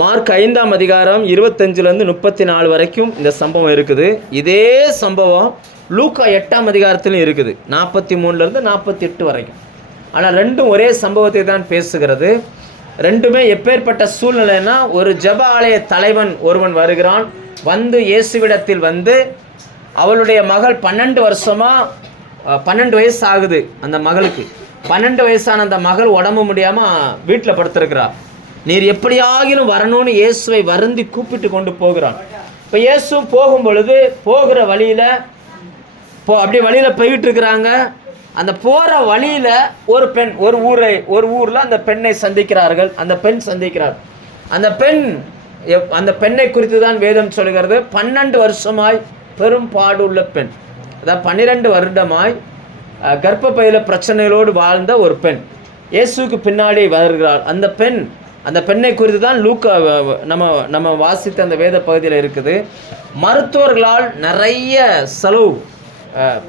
Mark 5ஆம் அதிகாரம் 25லேருந்து 34 வரைக்கும் இந்த சம்பவம் இருக்குது. இதே சம்பவம் லூக்கா 8ஆம் அதிகாரத்திலும் இருக்குது, 43லேருந்து 48 வரைக்கும். ஆனால் ரெண்டும் ஒரே சம்பவத்தை தான் பேசுகிறது. ரெண்டுமே எப்பேற்பட்ட சூழ்நிலைன்னா, ஒரு ஜெப ஆலய தலைவன் ஒருவன் வருகிறான். வந்து இயேசுவிடத்தில் வந்து அவளுடைய மகள் 12 வருஷமாக 12 வயசு ஆகுது அந்த மகளுக்கு. 12 வயசான அந்த மகள் உடம்பு முடியாமல் வீட்டில் படுத்திருக்கிறார். நீர் எப்படியாகிலும் வரணும்னு இயேசுவை வருந்தி கூப்பிட்டு கொண்டு போகிறான். இப்போ இயேசு போகும் பொழுது போகிற வழியில் அப்படி வழியில் போய்கிட்டு இருக்கிறாங்க. அந்த போகிற வழியில் ஒரு பெண் ஒரு ஊரில் அந்த பெண்ணை சந்திக்கிறார்கள். அந்த பெண் சந்திக்கிறார். அந்த பெண்ணை குறித்து தான் வேதம் சொல்கிறது. 12 வருஷமாய் பெரும் பாடுள்ள பெண், அதாவது 12 வருடமாய் கர்ப்பப்பையில் பிரச்சனைகளோடு வாழ்ந்த ஒரு பெண் இயேசுக்கு பின்னாடி வருகிறாள். அந்த பெண்ணை குறித்து தான் லூக்கா நம்ம வாசித்த அந்த வேத பகுதியில் இருக்குது. மருத்துவர்களால் நிறைய செலவு.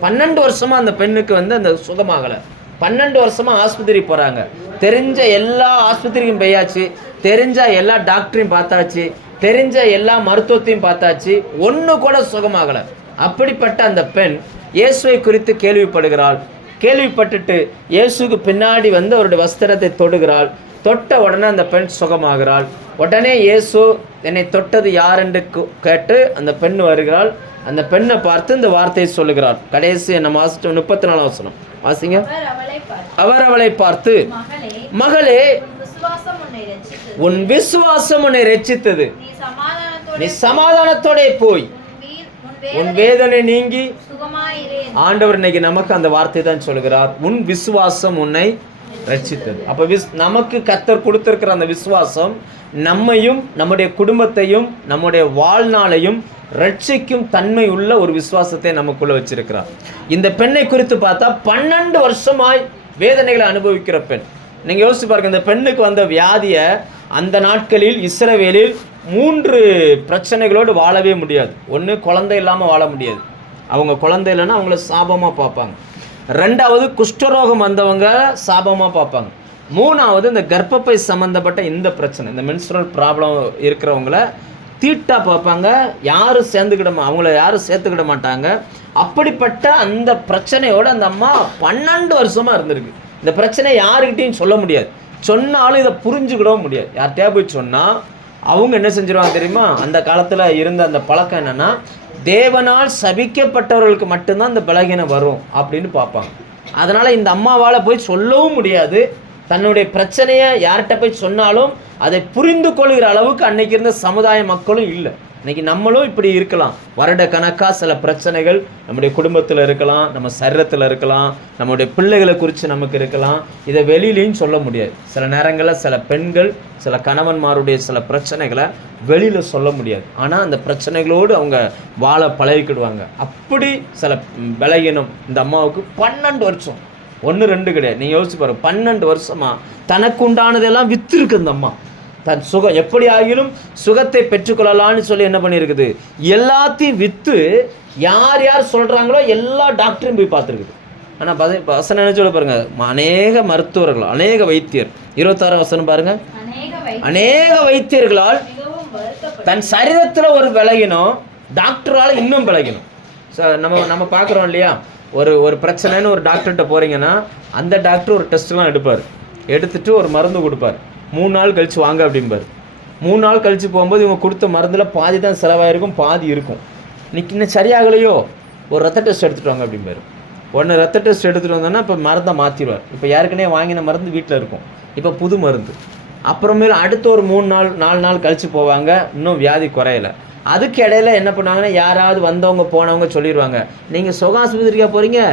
12 வருஷமாக அந்த பெண்ணுக்கு வந்து அந்த சுகமாகலை. 12 வருஷமாக ஆஸ்பத்திரி போகிறாங்க. தெரிஞ்ச எல்லா ஆஸ்பத்திரிக்கும் போயாச்சு, தெரிஞ்ச எல்லா டாக்டரையும் பார்த்தாச்சு, தெரிஞ்ச எல்லா மருத்துவத்தையும் பார்த்தாச்சு, ஒன்று கூட சுகமாகலை. அப்படிப்பட்ட அந்த பெண் இயேசுவை குறித்து கேள்விப்படுகிறாள். கேள்விப்பட்டுட்டு இயேசுக்கு பின்னாடி வந்து அவருடைய வஸ்திரத்தை தொடுகிறாள். தொட்ட உடனே அந்த பெண் சுகமாகிறாள். உடனே இயேசு என்னை தொட்டது யார் என்று கேட்டு அந்த பெண் வருகிறாள். அந்த பெண்ணை பார்த்து இந்த வார்த்தையை சொல்லுகிறார். கடைசி நம்ம வாசிச்சோம் 34 வசனம் வாசிங்க. அவர் அவளை பார்த்து, மகளே, உன் விசுவாசம் உன்னை ரட்சித்தது, நீ சமாதானத்தோட போய் உன் வேதனை நீங்கி. ஆண்டவர் இன்னைக்கு நமக்கு அந்த வார்த்தை தான் சொல்கிறார், உன் விசுவாசம் உன்னை ரட்சித்தது. அப்போ நமக்கு கர்த்தர் கொடுத்திருக்கிற அந்த விசுவாசம் நம்மையும் நம்முடைய குடும்பத்தையும் நம்முடைய வாழ்நாளையும் ரட்சிக்கும் தன்மை உள்ள ஒரு விசுவாசத்தை நமக்குள்ள வச்சிருக்கிறார். இந்த பெண்ணை குறித்து பார்த்தா 12 வருஷமாய் வேதனைகளை அனுபவிக்கிற பெண். நீங்கள் யோசிச்சு பாருங்க, இந்த பெண்ணுக்கு வந்த வியாதியை அந்த நாட்களில் இஸ்ரவேலில் 3 பிரச்சனைகளோடு வாழவே முடியாது. ஒன்று, குழந்தை இல்லாமல் வாழ முடியாது. அவங்க குழந்தை இல்லைன்னா அவங்கள சாபமாக பார்ப்பாங்க. 2வது, குஷ்டரோகம் வந்தவங்க சாபமாக பார்ப்பாங்க. 3வது, இந்த கர்ப்பப்பை சம்மந்தப்பட்ட இந்த பிரச்சனை, இந்த மென்ஸ்ட்ரல் ப்ராப்ளம் இருக்கிறவங்கள தீட்டாக பார்ப்பாங்க. அவங்கள யாரும் சேர்த்துக்கிட மாட்டாங்க. அப்படிப்பட்ட அந்த பிரச்சனையோடு அந்த அம்மா 12 வருஷமாக இருந்திருக்கு. இந்த பிரச்சனை யாருக்கிட்டையும் சொல்ல முடியாது. சொன்னாலும் இதை புரிஞ்சுக்கிடவும் முடியாது. யார்கிட்டயா போய் சொன்னால் அவங்க என்ன செஞ்சிருவாங்க தெரியுமா? அந்த காலத்தில் இருந்த அந்த பழக்கம் என்னென்னா, தேவனால் சபிக்கப்பட்டவர்களுக்கு மட்டும்தான் இந்த பலகீனம் வரும் அப்படின்னு பார்ப்பாங்க. அதனால் இந்த அம்மாவால் போய் சொல்லவும் முடியாது. தன்னுடைய பிரச்சனையை யார்கிட்ட போய் சொன்னாலும் அதை புரிந்து கொள்கிற அளவுக்கு அன்னைக்கு இருந்த சமுதாய மக்களும் இல்லை. இன்னைக்கு நம்மளும் இப்படி இருக்கலாம். வருட கணக்காக சில பிரச்சனைகள் நம்முடைய குடும்பத்தில் இருக்கலாம், நம்ம சரீரத்தில் இருக்கலாம், நம்முடைய பிள்ளைகளை குறித்து நமக்கு இருக்கலாம். இதை வெளியிலையும் சொல்ல முடியாது. சில நேரங்களில் சில பெண்கள் சில கணவன்மாருடைய சில பிரச்சனைகளை வெளியில் சொல்ல முடியாது. ஆனால் அந்த பிரச்சனைகளோடு அவங்க வாழ பழகிக்கிடுவாங்க. அப்படி சில பலகீனம் இந்த அம்மாவுக்கு 12 வருஷம், 1-2 கிடையாது. நீங்கள் யோசிச்சு பாருங்க, 12 வருஷமாக தனக்கு உண்டானதெல்லாம் விற்று இருக்கு இந்த அம்மா. தன் சுகம் எப்படி ஆகிலும் சுகத்தை பெற்றுக்கொள்ளலான்னு சொல்லி என்ன பண்ணியிருக்குது, எல்லாத்தையும் விற்று யார் யார் சொல்கிறாங்களோ எல்லா டாக்டரையும் போய் பார்த்துருக்குது. ஆனால் வசனம் என்ன சொல்ல பாருங்க, அநேக மருத்துவர்கள், அநேக வைத்தியர், 26 வசனம் பாருங்க, அநேக வைத்தியர்களால் தன் சரீரத்தில் ஒரு விலகினோம், டாக்டரால் இன்னும் விலகினோம். நம்ம பார்க்குறோம் இல்லையா, ஒரு பிரச்சனைன்னு ஒரு டாக்டர்கிட்ட போகிறீங்கன்னா அந்த டாக்டர் ஒரு டெஸ்ட்லாம் எடுப்பார். எடுத்துகிட்டு ஒரு மருந்து கொடுப்பார். 3 நாள் கழித்து வாங்க அப்படிம்பார். 3 நாள் கழித்து போகும்போது இவங்க கொடுத்த மருந்தில் பாதி தான் செலவாயிருக்கும், பாதி இருக்கும். இன்னைக்கு இன்னும் சரியாகலையோ, ஒரு ரத்த டெஸ்ட் எடுத்துகிட்டு வாங்க அப்படிம்பார். உடனே ரத்த டெஸ்ட் எடுத்துகிட்டு வந்தோன்னா இப்போ மருந்தை மாற்றிடுவார். இப்போ ஏற்கனவே வாங்கின மருந்து வீட்டில் இருக்கும், இப்போ புது மருந்து. அப்புறமேல அடுத்த ஒரு 4 நாள் கழித்து போவாங்க, இன்னும் வியாதி குறையலை. அதுக்கு இடையில என்ன பண்ணுவாங்கன்னா, யாராவது வந்தவங்க போனவங்க சொல்லிடுவாங்க, நீங்கள் சுகாஸ்பத்திரிக்காக போகிறீங்க,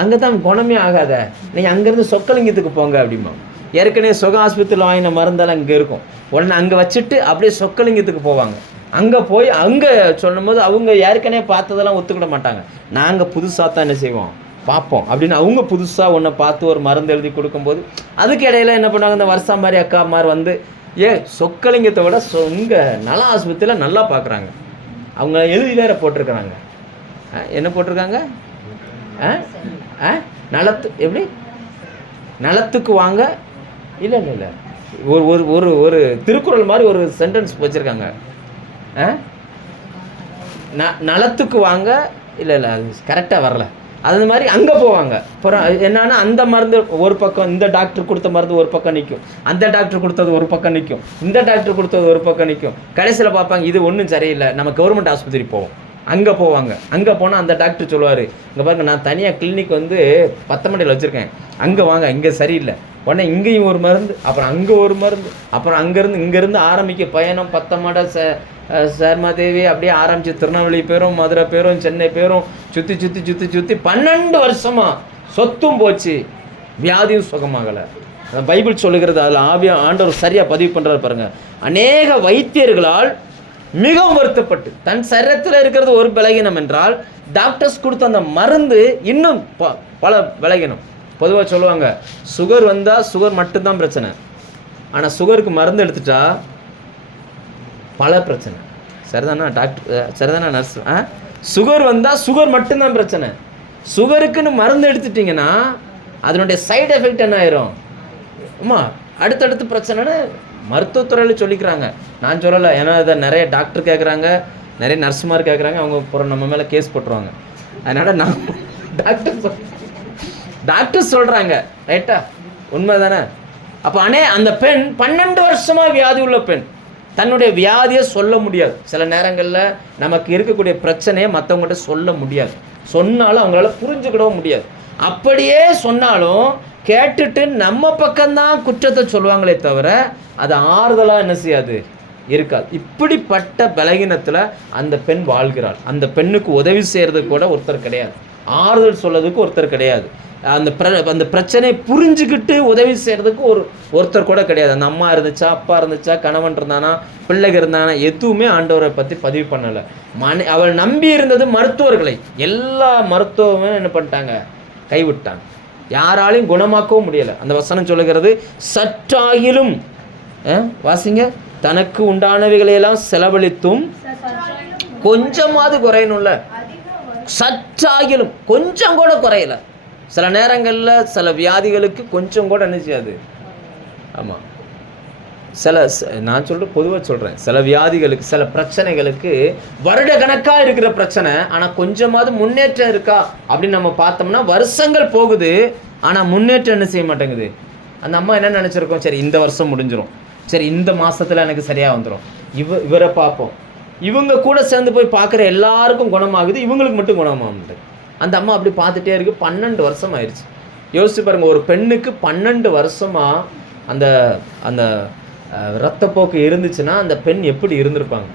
அங்கே தான் குணமே ஆகாத, நீங்கள் அங்கேருந்து சொக்கலிங்கத்துக்கு போங்க அப்படிமா. ஏற்கனவே சுக ஆஸ்பத்திரியில் வாங்கின மருந்தெல்லாம் இங்கே இருக்கும். உடனே அங்கே வச்சுட்டு அப்படியே சொக்கலிங்கத்துக்கு போவாங்க. அங்கே போய் அங்கே சொல்லும்போது அவங்க ஏற்கனவே பார்த்ததெல்லாம் ஒத்துக்கிட மாட்டாங்க. நாங்கள் புதுசாக தான் என்ன செய்வோம், பார்ப்போம் அப்படின்னு அவங்க புதுசாக ஒன்றை பார்த்து ஒரு மருந்து எழுதி கொடுக்கும்போது அதுக்கு இடையில என்ன பண்ணுவாங்க, இந்த வருஷா மாதிரி அக்கா மாதிரி வந்து சொக்கலிங்கத்தை விட இங்கே நல ஆஸ்பத்திரியில் நல்லா பார்க்குறாங்க. அவங்க எழுதி வேற போட்டிருக்கிறாங்க. என்ன போட்டிருக்காங்க, நலத்துக்கு வாங்க, இல்லை ஒரு ஒரு ஒரு ஒரு திருக்குறள் மாதிரி ஒரு சென்டென்ஸ் வச்சுருக்காங்க. நலத்துக்கு வாங்க, இல்லை அது கரெக்டாக வரல, அது மாதிரி அங்கே போவாங்க. அப்புறம் என்னன்னா அந்த மருந்து ஒரு பக்கம், இந்த டாக்டர் கொடுத்த மருந்து ஒரு பக்கம் நிற்கும், அந்த டாக்டர் கொடுத்தது ஒரு பக்கம் நிற்கும், இந்த டாக்டர் கொடுத்தது ஒரு பக்கம் நிற்கும். கடைசியில் பார்ப்பாங்க இது ஒன்றும் சரியில்லை, நம்ம கவர்மெண்ட் ஆஸ்பத்திரி போவோம். அங்கே போவாங்க. அங்கே போனால் அந்த டாக்டர் சொல்லுவார், இங்கே பாருங்க நான் தனியாக கிளினிக் வந்து 10 மணியில் வச்சுருக்கேன், அங்கே வாங்க, இங்கே சரியில்லை. உடனே இங்கேயும் ஒரு மருந்து, அப்புறம் அங்கே ஒரு மருந்து, அப்புறம் இங்கேருந்து ஆரம்பிக்க பயணம் 10 மடை சர்மாதேவி அப்படியே ஆரம்பித்து திருநெல்வேலி பேரும், மதுரை பேரும், சென்னை பேரும் சுற்றி சுற்றி சுற்றி சுற்றி 12 வருஷமாக சொத்தும் போச்சு, வியாதியும் சுகமாகலை. பைபிள் சொல்லுகிறது, அதில் ஆண்டவர் சரியாக பதிவு பண்ணுறாரு பாருங்கள். அநேக வைத்தியர்களால் மிகவும் வருத்தப்பட்டு, தன் சரீரத்தில் இருக்கிறது ஒரு பலகீனம் என்றால் டாக்டர்ஸ் கொடுத்த அந்த மருந்து இன்னும் பல பலகீனம். பொதுவாக சொல்லுவாங்க, சுகர் வந்தால் சுகர் மட்டும்தான் பிரச்சனை, ஆனால் சுகருக்கு மருந்து எடுத்துட்டா பல பிரச்சனை. சரிதானா டாக்டர்? சரிதானா நர்ஸ்? சுகர் வந்தால் சுகர் மட்டும்தான் பிரச்சனை. சுகருக்குன்னு மருந்து எடுத்துட்டிங்கன்னா அதனுடைய சைடு எஃபெக்ட் என்ன ஆயிரும்? ஆமாம், அடுத்தடுத்து பிரச்சனைன்னு மருத்துவத்துறையில் சொல்லிக்கிறாங்க. நான் சொல்லலை, ஏன்னா அதை நிறைய டாக்டர் கேட்குறாங்க, நிறைய நர்ஸுமார் கேட்குறாங்க, அவங்க அப்புறம் நம்ம மேலே கேஸ் போட்டுருவாங்க. அதனால் நான் டாக்டர் சொல்கிறாங்க, ரைட்டா? உண்மை தானே? அப்போ அந்த பெண் 12 வருஷமாக வியாதி உள்ள பெண் தன்னுடைய வியாதியை சொல்ல முடியாது. சில நேரங்களில் நமக்கு இருக்கக்கூடிய பிரச்சனையை மற்றவங்கள்ட்ட சொல்ல முடியாது, சொன்னாலும் அவங்களால புரிஞ்சுக்கிடவும் முடியாது. அப்படியே சொன்னாலும் கேட்டுட்டு நம்ம பக்கம்தான் குற்றத்தை சொல்லுவாங்களே தவிர அது ஆறுதலாக என்ன செய்யாது, இருக்காது. இப்படிப்பட்ட பலகீனத்தில் அந்த பெண் வாழ்கிறாள். அந்த பெண்ணுக்கு உதவி செய்கிறதுக்கு கூட ஒருத்தர் கிடையாது, ஆறுதல் சொல்றதுக்கு ஒருத்தர் கிடையாது, அந்த பிரச்சனையை புரிஞ்சுக்கிட்டு உதவி செய்கிறதுக்கு ஒருத்தர் கூட கிடையாது. அந்த அம்மா இருந்துச்சா, அப்பா இருந்துச்சா, கணவன் இருந்தானா, பிள்ளைகள் இருந்தானா, எதுவுமே ஆண்டவரை பற்றி பதிவு பண்ணலை. அவள் நம்பி இருந்தது மருத்துவர்களை. எல்லா மருத்துவமே என்ன பண்ணிட்டாங்க, கைவிட்டாங்க. யாராலையும் குணமாக்கவும் முடியலை. அந்த வசனம் சொல்லுகிறது, சற்றாகிலும் வாசிங்க, தனக்கு உண்டானவைகளையெல்லாம் செலவழித்தும் கொஞ்சமாவது குறையணும்ல. சற்றாகிலும் கொஞ்சம் கூட குறையல. சில நேரங்களில் சில வியாதிகளுக்கு கொஞ்சம் கூட என்ன செய்யாது. ஆமாம், நான் பொதுவாக சொல்கிறேன், சில வியாதிகளுக்கு, சில பிரச்சனைகளுக்கு வருட கணக்காக இருக்கிற பிரச்சனை, ஆனால் கொஞ்சமாவது முன்னேற்றம் இருக்கா அப்படின்னு நம்ம பார்த்தோம்னா வருஷங்கள் போகுது, ஆனால் முன்னேற்றம் என்ன செய்ய மாட்டேங்குது. அந்த அம்மா என்ன நினச்சிருக்கோம், சரி இந்த வருஷம் முடிஞ்சிடும், சரி இந்த மாதத்தில் எனக்கு சரியாக வந்துடும், இவரை பார்ப்போம். இவங்க கூட சேர்ந்து போய் பார்க்குற எல்லாருக்கும் குணமாகுது, இவங்களுக்கு மட்டும் குணமாகுது. அந்த அம்மா அப்படி பார்த்துட்டே இருக்கு. 12 வருஷம் ஆயிடுச்சு. யோசிச்சு பாருங்க, ஒரு பெண்ணுக்கு 12 வருஷமாக அந்த அந்த இரத்தப்போக்கு இருந்துச்சுன்னா அந்த பெண் எப்படி இருந்திருப்பாங்க?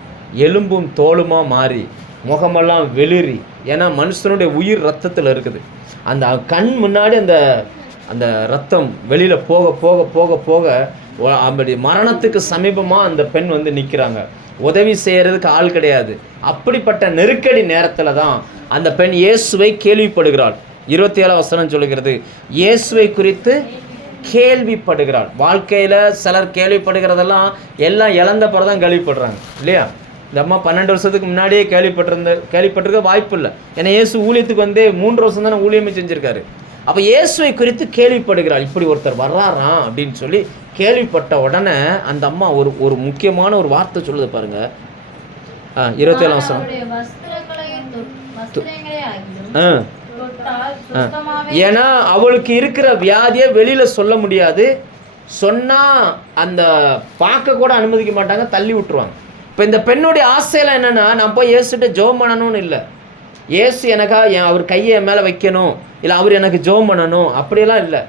எலும்பும் தோலுமா மாறி, முகமெல்லாம் வெளிரி. ஏன்னா மனுஷனுடைய உயிர் ரத்தத்தில் இருக்குது. அந்த கண் முன்னாடி அந்த அந்த ரத்தம் வெளியில் போக போக போக போக அப்படி மரணத்துக்கு சமீபமாக அந்த பெண் வந்து நிற்கிறாங்க. உதவி செய்கிறதுக்கு ஆள் கிடையாது. அப்படிப்பட்ட நெருக்கடி நேரத்தில் தான் அந்த பெண் இயேசுவை கேள்விப்படுகிறாள். 27 வசனம் சொல்லுகிறது, இயேசுவை குறித்து கேள்விப்படுகிறாள். வாழ்க்கையில் சிலர் கேள்விப்படுகிறதெல்லாம் எல்லாம் இழந்த பிறகு தான் கேள்விப்படுறாங்க இல்லையா? இந்த அம்மா 12 வருஷத்துக்கு முன்னாடியே கேள்விப்பட்டிருக்க வாய்ப்பு இல்லை. ஏன்னா இயேசு ஊழியத்துக்கு வந்து 3 வருஷம் தானே ஊழியமே செஞ்சுருக்காரு. அப்போ இயேசுவை குறித்து கேள்விப்படுகிறாள். இப்படி ஒருத்தர் வர்றாராம் அப்படின்னு சொல்லி கேள்விப்பட்ட உடனே அந்த அம்மா ஒரு முக்கியமான ஒரு வார்த்தை சொல்லுது பாருங்க. 27 வருஷம். ஏன்னா அவளுக்கு இருக்கிற வியாதியை வெளியில சொல்ல முடியாது. சொன்னா அந்த பார்க்க கூட அனுமதிக்க மாட்டாங்க, தள்ளி விட்டுருவாங்க. இப்போ இந்த பெண்ணுடைய ஆசையெல்லாம் என்னன்னா, நான் போய் இயேசுகிட்ட ஜெபம் பண்ணணும்னு இல்லை, இயேசு எனக்கா அவர் கையை என் மேலே வைக்கணும், இல்லை அவர் எனக்கு ஜெபம் பண்ணணும், அப்படியெல்லாம் இல்லை.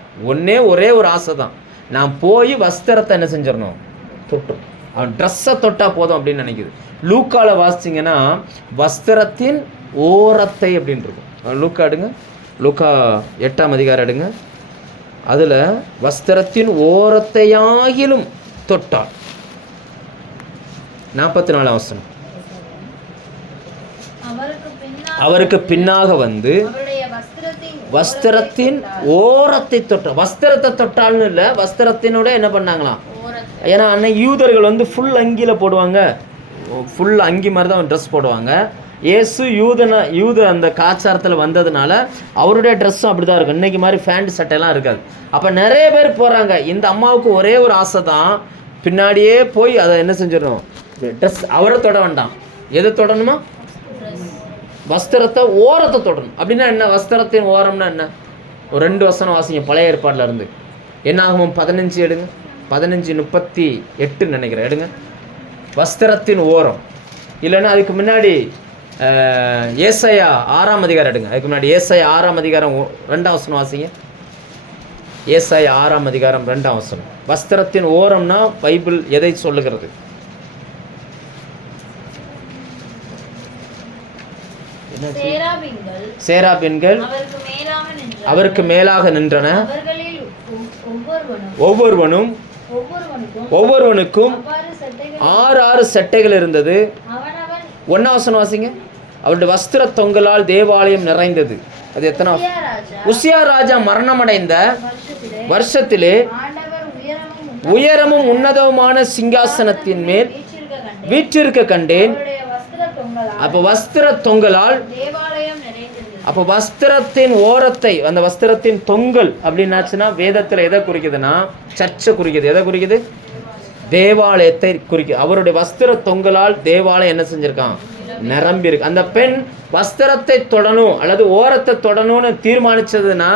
ஒரே ஒரு ஆசை தான், நான் போய் வஸ்திரத்தை என்ன செஞ்சிடணும், தொட்டும், அவன் ட்ரெஸ்ஸை தொட்டா போதும் அப்படின்னு நினைக்குது. லூக்கால வாசிச்சிங்கன்னா வஸ்திரத்தின் ஓரத்தை அப்படின்னு இருக்கும். லூக்கா எடுங்க, லூக்கா 8ஆம் அதிகாரம் எடுங்க. அதில் வஸ்திரத்தின் ஓரத்தையாகிலும் தொட்டாள். 44 வசனம். அவருக்கு பின்னாக வந்து வஸ்திரத்தின் ஓரத்தை தொட்ட. வஸ்திரத்தை தொட்டால்னு இல்லை, வஸ்திரத்தினோட என்ன பண்ணாங்களாம். ஏன்னா அன்னைக்கு யூதர்கள் வந்து ஃபுல் அங்கியில் போடுவாங்க, ஃபுல் அங்கி மாதிரி தான் ட்ரெஸ் போடுவாங்க. இயேசு யூத அந்த காச்சாரத்தில் வந்ததுனால அவருடைய ட்ரெஸ்ஸும் அப்படி தான் இருக்கும். இன்றைக்கி மாதிரி ஃபேண்ட் சட்டையெல்லாம் இருக்காது. அப்போ நிறைய பேர் போகிறாங்க. இந்த அம்மாவுக்கு ஒரே ஒரு ஆசை தான், பின்னாடியே போய் அதை என்ன செஞ்சிடணும், ட்ரெஸ் அவரை தொட வேண்டாம். எதை தொடணுமா? வஸ்திரத்தை ஓரத்தை தொடணும். அப்படின்னா என்ன? வஸ்திரத்தின் ஓரம்னா என்ன? ஒரு 2 வசனம் வாசிங்க பழைய ஏற்பாட்டில் இருந்து. என்னாகும் 15 எடுங்க, 15:38 நினைக்கிறேன் எடுங்க. வஸ்திரத்தின் ஓரம். இல்லைன்னா அதுக்கு முன்னாடி ஏசாயா 6ஆம் அதிகாரம் எடுங்க. அதுக்கு முன்னாடி ஏசாயா 6ஆம் அதிகாரம் 2ஆம் வசனம் வாசிங்க. ஏசாயா 6ஆம் அதிகாரம் 2ஆம் வசனம். வஸ்திரத்தின் ஓரம்னா பைபிள் எதை சொல்லுகிறது? சேராபீன்கள் அவருக்கு மேலாக நின்றன. ஒவ்வொருவனுக்கும் 6 சட்டைகள் இருந்தது. 1ஆம் வசனம் வாசிங்க. அவருடைய வஸ்திர தொங்கலால் தேவாலயம் நிறைந்தது. அது எத்தனை? உசியா ராஜா மரணமடைந்த வருஷத்திலே உயரமும் உன்னதமான சிங்காசனத்தின் மேல் வீற்றிருக்க கண்டேன். அப்போ வஸ்திர தொங்கலால், அப்போ வஸ்திரத்தின் ஓரத்தை, அந்த வஸ்திரத்தின் தொங்கல் அப்படின்னாச்சுன்னா வேதத்தில் எதை குறிக்குதுன்னா சர்ச்சை குறிக்குது. எதை குறிக்குது? தேவாலயத்தை குறிக்குது. அவருடைய வஸ்திர தொங்கலால் தேவாலயம் என்ன செஞ்சிருக்கான்? நிரம்பி இருக்கு. அந்த பெண் வஸ்திரத்தை தொடணும் அல்லது ஓரத்தை தொடணும்னு தீர்மானிச்சதுன்னா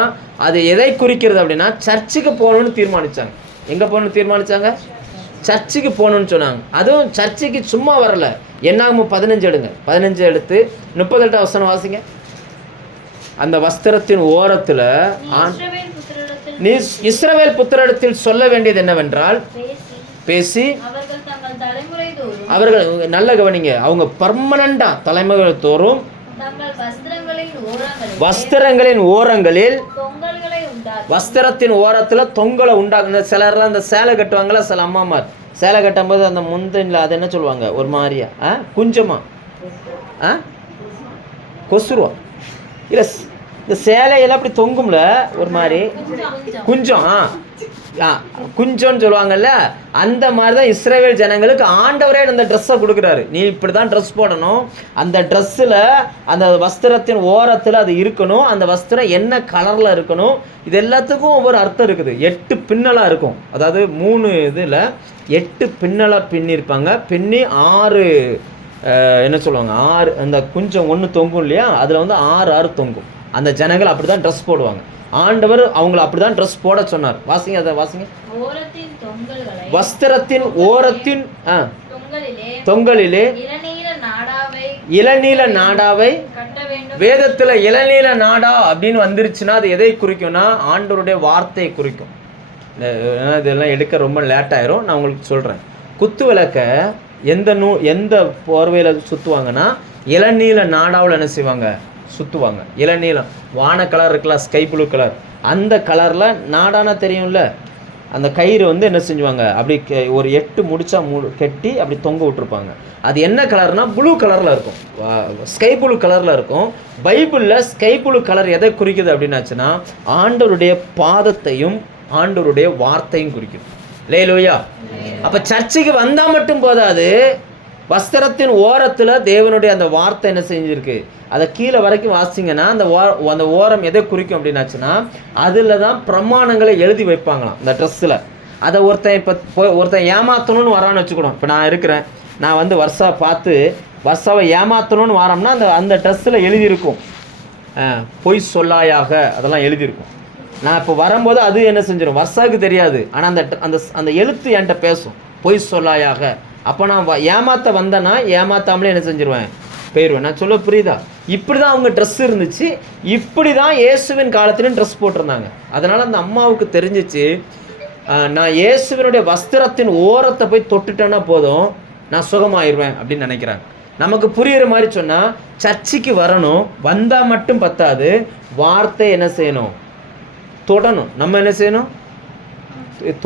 அது எதை குறிக்கிறது அப்படின்னா சர்ச்சுக்கு போகணும்னு தீர்மானிச்சாங்க. எங்கே போகணும்னு தீர்மானிச்சாங்க? சர்ச்சுக்கு போகணுன்னு சொன்னாங்க. அதுவும் சர்ச்சுக்கு சும்மா வரல. என்னாகும் 15 எடுங்க. 15 எடுத்து 38 வசனம் வாசிங்க. அந்த வஸ்திரத்தின் ஓரத்தில் நீ இஸ்ரவேல் புத்திரரிடத்தில் சொல்ல வேண்டியது என்னவென்றால், பேசி அவர்கள் நல்ல கவனிங்க, அவங்க பர்மனண்டா தலைமுறைகள் தோறும் வஸ்திரங்களின் ஓரங்களில், வஸ்திரத்தின் ஓரத்தில் தொங்கலை உண்டாங்க. சிலர்லாம் அந்த சேலை கட்டுவாங்களா, சில அம்மாமார் சேலை கட்டும்போது அந்த முந்தினில் அது என்ன சொல்லுவாங்க, ஒரு மாதிரியா குஞ்சமா கொசுருவா இல்லை, இந்த சேலையெல்லாம் அப்படி தொங்கும்ல ஒரு மாதிரி குஞ்சம், குஞ்சம்னு சொல்லுவாங்கல்ல. அந்த மாதிரி தான் இஸ்ரவேல் ஜனங்களுக்கு ஆண்டவரே அந்த ட்ரெஸ்ஸை கொடுக்குறாரு. நீ இப்படி தான் ட்ரெஸ் போடணும், அந்த ட்ரெஸ்ஸில் அந்த வஸ்திரத்தின் ஓரத்தில் அது இருக்கணும், அந்த வஸ்திரம் என்ன கலரில் இருக்கணும், இது எல்லாத்துக்கும் ஒவ்வொரு அர்த்தம் இருக்குது. 8 பின்னலாக இருக்கும். அதாவது 3 இதில் 8 பின்னலாக பின்னிருப்பாங்க. பின்னி 6 என்ன சொல்லுவாங்க, 6 அந்த குஞ்சம் ஒன்று தொங்கும் இல்லையா, அதில் வந்து 6 தொங்கும். அந்த ஜனங்கள் அப்படி தான் ட்ரெஸ் போடுவாங்க. ஆண்டவர் அவங்களை அப்படி தான் ட்ரெஸ் போட சொன்னார். வாசிங்க, அதை வாசிங்க. வஸ்திரத்தின் ஓரத்தின் தொங்கலிலே இளநீல நாடாவை, வேதத்தில் இளநீல நாடா அப்படின்னு வந்துருச்சுன்னா அது எதை குறிக்கும்னா ஆண்டவருடைய வார்த்தையை குறிக்கும். இதெல்லாம் எடுக்க ரொம்ப லேட் ஆயிரும், நான் உங்களுக்கு சொல்கிறேன். குத்து விளக்க எந்த போர்வையில் சுற்றுவாங்கன்னா இளநீல நாடாவில் என்ன செய்வாங்க, சுற்றுவாங்க. இளநீலம் வான கலர் இருக்கலாம், ஸ்கை ப்ளூ கலர், அந்த கலரில் நாடானா தெரியும்ல, அந்த கயிறு வந்து என்ன செஞ்சுவாங்க, அப்படி ஒரு 8 முடிச்சா கட்டி அப்படி தொங்க விட்டுருப்பாங்க. அது என்ன கலர்னா ப்ளூ கலரில் இருக்கும், ஸ்கை ப்ளூ கலரில் இருக்கும். பைபிளில் ஸ்கை ப்ளூ கலர் எதை குறிக்குது அப்படின்னாச்சுன்னா ஆண்டவருடைய பாதத்தையும் ஆண்டவருடைய வார்த்தையும் குறிக்கும். லேலூயா. அப்போ சர்ச்சுக்கு வந்தால் மட்டும் போதாது, வஸ்திரத்தின் ஓரத்தில் தேவனுடைய அந்த வார்த்தை என்ன செஞ்சுருக்கு, அதை கீழே வரைக்கும் வாசிங்கன்னா அந்த ஓரம் எதை குறிக்கும் அப்படின்னாச்சுன்னா அதில் தான் பிரமாணங்களை எழுதி வைப்பாங்களாம் அந்த ட்ரெஸ்ஸில். அதை ஒருத்தன் ஏமாற்றணும்னு வரான்னு வச்சுக்கணும். இப்போ நான் இருக்கிறேன், நான் வந்து வர்ஷா பார்த்து வர்ஷாவை ஏமாற்றணும்னு வரோம்னா அந்த ட்ரெஸ்ஸில் எழுதியிருக்கும் பொய் சொல்லாயாக, அதெல்லாம் எழுதியிருக்கும். நான் இப்போ வரும்போது அது என்ன செஞ்சிடும், வர்ஷாவுக்கு தெரியாது, ஆனால் அந்த எழுத்து என்கிட்ட பேசும், பொய் சொல்லாயாக. அப்போ நான் ஏமாற்ற வந்தேன்னா ஏமாத்தாமலே என்ன செஞ்சிருவேன், போயிடுவேன். நான் சொல்ல புரியுதா? இப்படி தான் அவங்க ட்ரெஸ் இருந்துச்சு, இப்படி தான் இயேசுவின் காலத்திலும் ட்ரெஸ் போட்டிருந்தாங்க. அதனால் அந்த அம்மாவுக்கு தெரிஞ்சிச்சு, நான் இயேசுவினுடைய வஸ்திரத்தின் ஓரத்தை போய் தொட்டுட்டேன்னா போதும், நான் சுகமாயிருவேன் அப்படின்னு நினைக்கிறாங்க. நமக்கு புரிகிற மாதிரி சொன்னால் சர்ச்சுக்கு வரணும், வந்தால் மட்டும் பத்தாது, வார்த்தை என்ன செய்யணும், தொடணும். நம்ம என்ன செய்யணும்,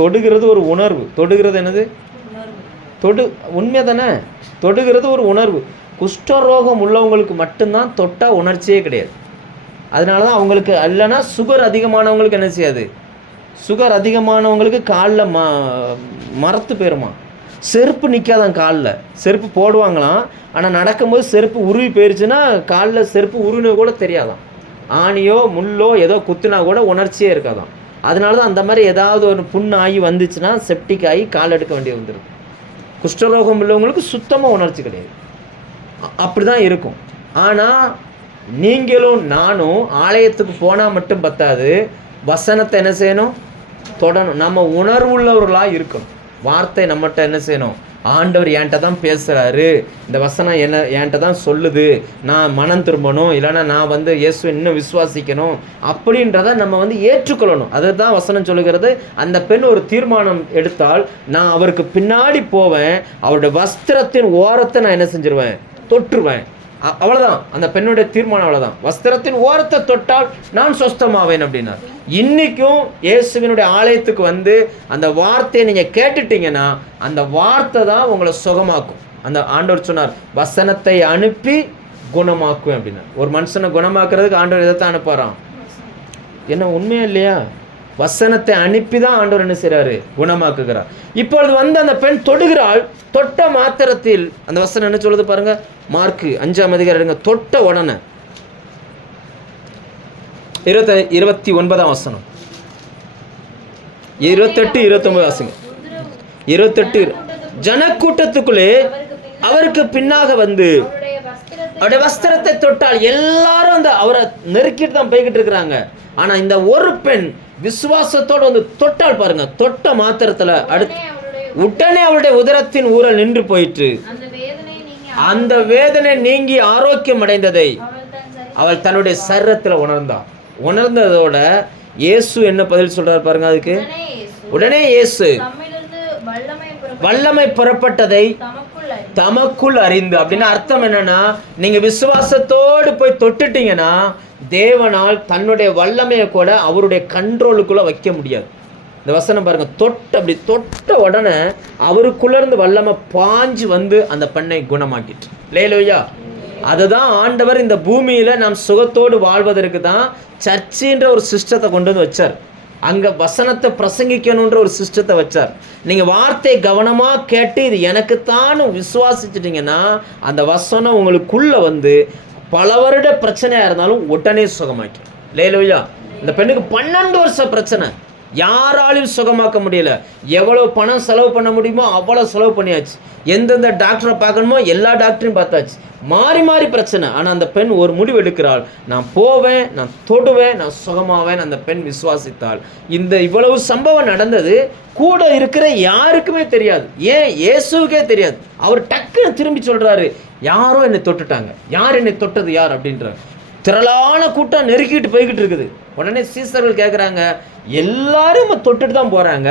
தொடுகிறது ஒரு உணர்வு. தொடுகிறது என்னது, உண்மை தானே, தொடுகிறது ஒரு உணர்வு. குஷ்டரோகம் உள்ளவங்களுக்கு மட்டும்தான் தொட்டால் உணர்ச்சியே கிடையாது. அதனால தான் அவங்களுக்கு, இல்லைன்னா சுகர் அதிகமானவங்களுக்கு என்ன செய்யாது, சுகர் அதிகமானவங்களுக்கு காலில் மரத்து போயிருமா, செருப்பு நிற்காதான் காலில். செருப்பு போடுவாங்களாம், ஆனால் நடக்கும்போது செருப்பு உருவி போயிருச்சுன்னா காலில் செருப்பு உருவின கூட தெரியாதான். ஆணியோ முள்ளோ ஏதோ குத்துனா கூட உணர்ச்சியே இருக்காதான். அதனால தான் அந்த மாதிரி ஏதாவது ஒரு புண்ணு ஆகி வந்துச்சுன்னா செப்டிக் ஆகி கால் எடுக்க வேண்டிய வந்துடும். குஷ்டரோகம் உள்ளவங்களுக்கு சுத்தமாக உணர்ச்சி கிடையாது, அப்படி தான் இருக்கும். ஆனால் நீங்களும் நானும் ஆலயத்துக்கு போனால் மட்டும் பத்தாது, வசனத்தை என்ன செய்யணும்? தொடணும். நம்ம உணர்வுள்ளவர்களாக இருக்கணும். வார்த்தை நம்மகிட்ட என்ன செய்யணும்? ஆண்டவர் என்கிட்ட தான் பேசுகிறாரு, இந்த வசனம் என்ன என்கிட்ட தான் சொல்லுது, நான் மனம் திரும்பணும், இல்லைன்னா நான் இயேசுவை இன்னும் விசுவாசிக்கணும் அப்படின்றத நம்ம ஏற்றுக்கொள்ளணும். அதுதான் வசனம் சொல்லுகிறது. அந்த பெண் ஒரு தீர்மானம் எடுத்தால், நான் அவருக்கு பின்னாடி போவேன், அவருடைய வஸ்திரத்தின் ஓரத்தை நான் என்ன செஞ்சிருவேன்? தொற்றுவேன். அவ்வளோதான் அந்த பெண்ணுடைய தீர்மானம், அவ்வளோதான். வஸ்திரத்தின் ஓரத்தை தொட்டால் நான் சொஸ்தமாவேன் அப்படின்னா. இன்றைக்கும் இயேசுவினுடைய ஆலயத்துக்கு அந்த வார்த்தையை நீங்கள் கேட்டுட்டீங்கன்னா அந்த வார்த்தை தான் உங்களை சுகமாக்கும். அந்த ஆண்டவர் சொன்னார், வசனத்தை அனுப்பி குணமாக்குவேன் அப்படின்னா. ஒரு மனுஷனை குணமாக்குறதுக்கு ஆண்டவர் எதை தான் அனுப்புறான்? என்ன உண்மையா இல்லையா? வசனத்தை அனுப்பி தான் ஆண்டவர் என்ன செய்கிறாரு? குணமாக்குகிறார். இப்பொழுது அந்த பெண் தொடுகிறாள். தொட்ட மாத்திரத்தில் அந்த வசனம் என்ன சொல்லுது பாருங்க, மார்க்கு 5ஆம் அதிகாரம், தொட்ட உடனே 29ஆம் வசனம், 28, 29 வாசிங்க. 28 ஜனக்கூட்டத்துக்குள்ளே அவருக்கு பின்னாக அவருடைய வஸ்திரத்தை தொட்டால் எல்லாரும் அவரை நெருக்கிட்டு தான் போய்கிட்டு இருக்கிறாங்க. ஆனா இந்த ஒரு பெண் விசுவாசத்தோடு தொட்டால் பாருங்க, தொட்ட மாத்திரத்துல உடனே அவருடைய உதரத்தின் ஊரல் நின்று போயிற்று. அந்த வேதனை நீங்கி ஆரோக்கியம் அடைந்ததை அவள் தன்னுடைய சரீரத்தில் உணர்ந்ததோட இயேசு என்ன பதில் சொல்றார் பாருங்க. அதுக்கு உடனே இயேசு வல்லமை புறப்பட்டதை தமக்குள் அறிந்து. அப்படின்னா அர்த்தம் என்னன்னா, நீங்க விசுவாசத்தோடு போய் தொட்டுட்டீங்கன்னா தேவனால் தன்னுடைய வல்லமையை கூட அவருடைய கண்ட்ரோலுக்குள்ள வைக்க முடியாது. இந்த வசனம் பாருங்க, அப்படி தொட்ட உடனே அவருக்குள்ள இருந்து வல்லமை பாஞ்சு அந்த பெண்ணை குணமாக்கிட்டு. லேலோயா, அதுதான் ஆண்டவர் இந்த பூமியில நாம் சுகத்தோடு வாழ்வதற்கு தான் சர்ச்சின்ற ஒரு சிஸ்டத்தை கொண்டு வச்சார். அங்க வசனத்தை பிரசங்கிக்கணுன்ற ஒரு சிஸ்டத்தை வச்சார். நீங்க வார்த்தையை கவனமா கேட்டு இது எனக்குத்தான் விசுவாசிச்சிட்டீங்கன்னா அந்த வசனம் உங்களுக்குள்ள பல வருட பிரச்சனையா இருந்தாலும் உடனே சுகமாக்கும். லேலோயா, இந்த பெண்ணுக்கு 12 வருஷம் பிரச்சனை, யாராலையும் சுகமாக்க முடியல. எவ்வளவு பணம் செலவு பண்ண முடியுமோ அவ்வளோ செலவு பண்ணியாச்சு. எந்தெந்த டாக்டரை பார்க்கணுமோ எல்லா டாக்டரையும் பார்த்தாச்சு. மாறி மாறி பிரச்சனை. ஆனால் அந்த பெண் ஒரு முடிவு எடுக்கிறாள், நான் போவேன், நான் தொடுவேன், நான் சுகமாவேன். அந்த பெண் விசுவாசித்தாள். இவ்வளவு சம்பவம் நடந்தது கூட இருக்கிற யாருக்குமே தெரியாது. ஏன்? இயேசுக்கே தெரியாது. அவர் டக்குன்னு திரும்பி சொல்றாரு, யாரோ என்னை தொட்டுட்டாங்க. யார் என்னை தொட்டது யார் அப்படின்றார். திரளான கூட்டம் நெருக்கிட்டு போய்கிட்டு இருக்குது. உடனே சீசர்கள் கேட்குறாங்க, எல்லாரும் தொட்டுட்டு தான் போகிறாங்க,